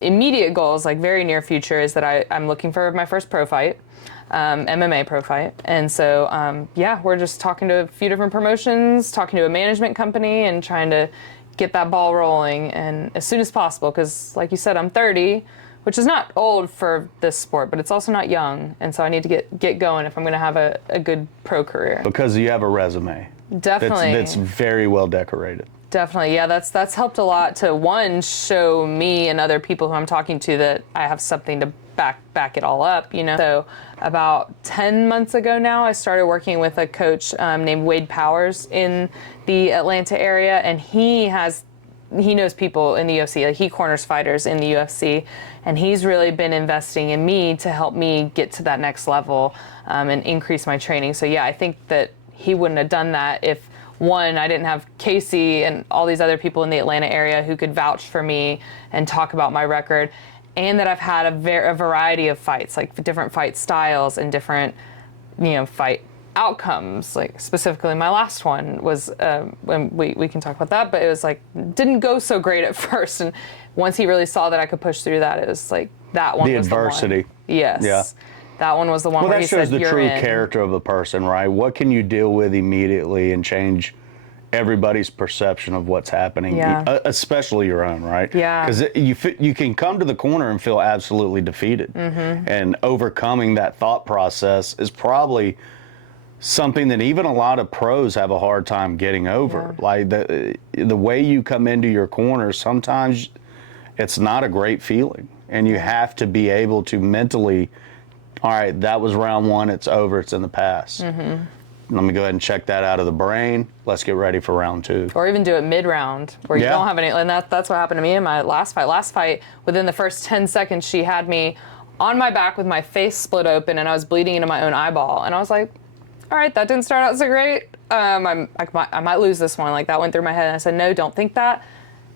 Immediate goals, like very near future, is that I'm looking for my first pro fight, MMA pro fight. And so, yeah, we're just talking to a few different promotions, talking to a management company, and trying to get that ball rolling and as soon as possible. Because, like you said, I'm 30, which is not old for this sport, but it's also not young. And so I need to get going if I'm going to have a good pro career. Because you have a resume. Definitely. That's very well decorated. Definitely, yeah. That's helped a lot to, one, show me and other people who I'm talking to that I have something to back it all up, you know. So about 10 months ago now, I started working with a coach named Wade Powers in the Atlanta area, and he knows people in the UFC. Like, he corners fighters in the UFC, and he's really been investing in me to help me get to that next level and increase my training. So yeah, I think that he wouldn't have done that if, one, I didn't have Casey and all these other people in the Atlanta area who could vouch for me and talk about my record, and that I've had a variety of fights, like different fight styles and different, fight outcomes. Like, specifically, my last one was, when we can talk about that, but it was like, didn't go so great at first, and once he really saw that I could push through that, it was like, that one was adversity. The one. Yes. Yeah. That one was the one where he said, that shows the true in. character of a person, right? What can you deal with immediately and change everybody's perception of what's happening, especially your own, right? Yeah. Because you can come to the corner and feel absolutely defeated. Mm-hmm. And overcoming that thought process is probably something that even a lot of pros have a hard time getting over. Yeah. Like, the way you come into your corner, sometimes it's not a great feeling. And you have to be able to mentally, all right, that was round one, it's over, it's in the past. Mm-hmm. Let me go ahead and check that out of the brain. Let's get ready for round two. Or even do it mid-round, where you don't have any, and that's what happened to me in my last fight. Last fight, within the first 10 seconds, she had me on my back with my face split open, and I was bleeding into my own eyeball. And I was like, all right, that didn't start out so great. I might lose this one. Like, that went through my head, and I said, no, don't think that.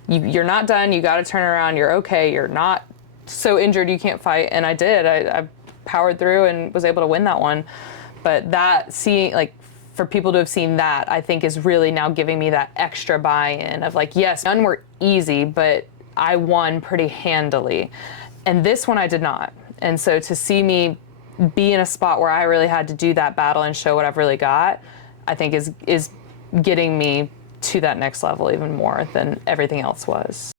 You're not done. You got to turn around. You're okay. You're not so injured you can't fight. And I did. I powered through and was able to win that one. But for people to have seen that, I think is really now giving me that extra buy-in of like, yes, none were easy, but I won pretty handily. And this one I did not. And so to see me be in a spot where I really had to do that battle and show what I've really got, I think is getting me to that next level even more than everything else was.